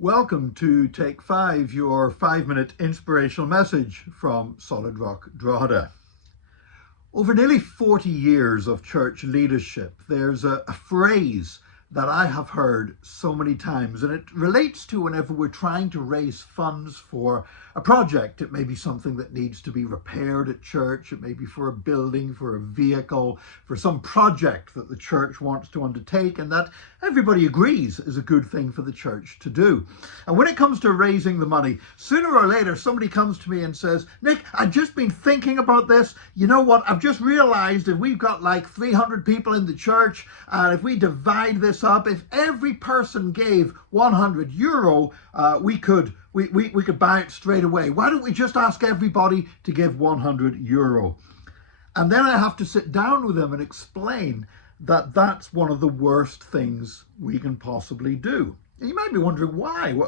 Welcome to Take 5, your 5-minute inspirational message from Solid Rock Drogheda. Over nearly 40 years of church leadership, there's a phrase that I have heard so many times, and it relates to whenever we're trying to raise funds for a project. It may be something that needs to be repaired at church. It may be for a building, for a vehicle, for some project that the church wants to undertake and that everybody agrees is a good thing for the church to do. And when it comes to raising the money, sooner or later somebody comes to me and says, "Nick, I've just been thinking about this. You know what? I've just realized that we've got like 300 people in the church, and if we divide this up, if every person gave €100, we could buy it straight away. Why don't we just ask everybody to give €100?" And then I have to sit down with them and explain that that's one of the worst things we can possibly do. And you might be wondering why.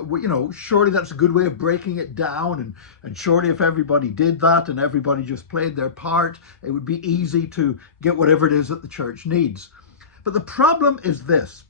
Surely that's a good way of breaking it down, and surely if everybody did that and everybody just played their part, it would be easy to get whatever it is that the church needs. But the problem is this,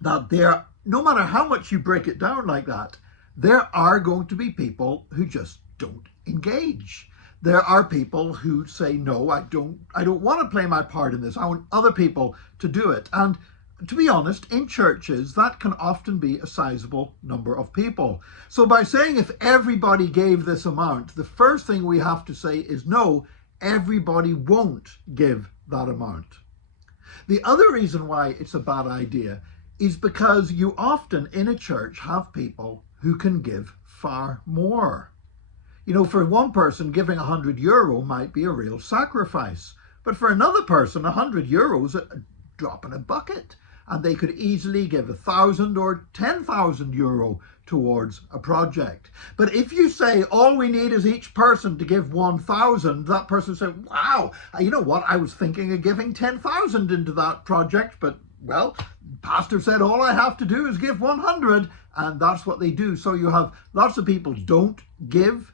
that no matter how much you break it down like that, there are going to be people who just don't engage. There are people who say, "No, I don't want to play my part in this. I want other people to do it." And to be honest, in churches, that can often be a sizable number of people. So by saying if everybody gave this amount, the first thing we have to say is no, everybody won't give that amount. The other reason why it's a bad idea is because you often in a church have people who can give far more. For one person, giving €100 might be a real sacrifice. But for another person, €100 is a drop in a bucket. And they could easily give €1,000 or €10,000 towards a project. But if you say all we need is each person to give 1,000, that person said, "Wow, you know what? I was thinking of giving 10,000 into that project, but well, pastor said all I have to do is give 100, and that's what they do. So you have lots of people don't give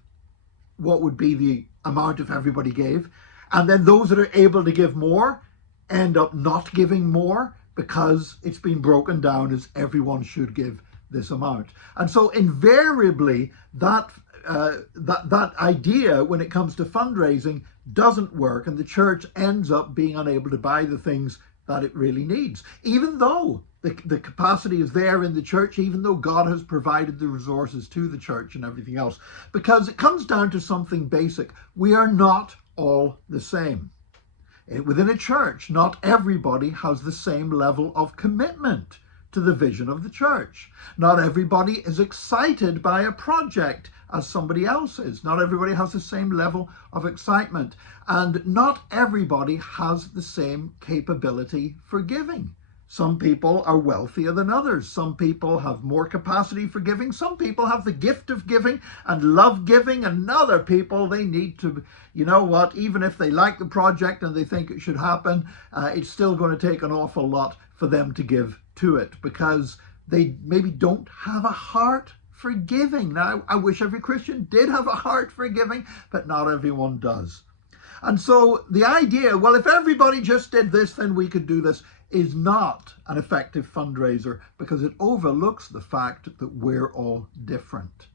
what would be the amount if everybody gave. And then those that are able to give more end up not giving more because it's been broken down as everyone should give this amount. And so invariably that idea when it comes to fundraising doesn't work, and the church ends up being unable to buy the things that it really needs, even though the capacity is there in the church, even though God has provided the resources to the church and everything else, because it comes down to something basic. We are not all the same. Within a church, not everybody has the same level of commitment to the vision of the church. Not everybody is excited by a project as somebody else is. Not everybody has the same level of excitement. And not everybody has the same capability for giving. Some people are wealthier than others. Some people have more capacity for giving. Some people have the gift of giving and love giving, and other people, they need to, even if they like the project and they think it should happen, it's still going to take an awful lot for them to give to it because they maybe don't have a heart for giving. Now, I wish every Christian did have a heart for giving, but not everyone does. And so the idea, well, if everybody just did this, then we could do this, is not an effective fundraiser because it overlooks the fact that we're all different.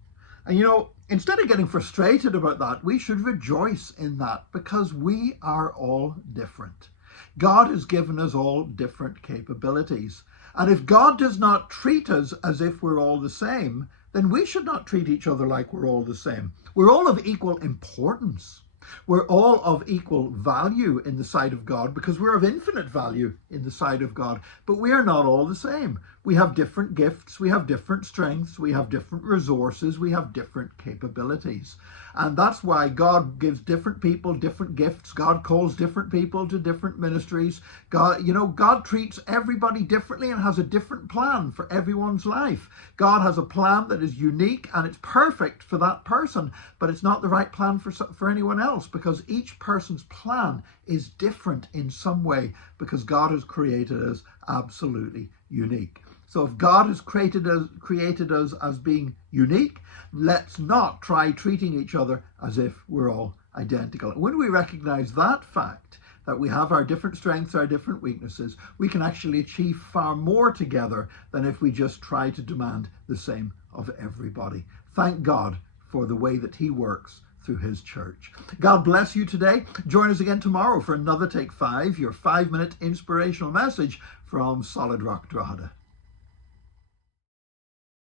And instead of getting frustrated about that, we should rejoice in that because we are all different. God has given us all different capabilities. And if God does not treat us as if we're all the same, then we should not treat each other like we're all the same. We're all of equal importance. We're all of equal value in the sight of God because we're of infinite value in the sight of God. But we are not all the same. We have different gifts. We have different strengths. We have different resources. We have different capabilities. And that's why God gives different people different gifts. God calls different people to different ministries. God treats everybody differently and has a different plan for everyone's life. God has a plan that is unique and it's perfect for that person, but it's not the right plan for anyone else because each person's plan is different in some way because God has created us absolutely unique. So if God has created us as being unique, let's not try treating each other as if we're all identical. When we recognize that fact, that we have our different strengths, our different weaknesses. We can actually achieve far more together than if we just try to demand the same of everybody. Thank God for the way that he works through his church. God bless you today. Join us again tomorrow for another Take 5, your 5-minute inspirational message from Solid Rock Drogheda.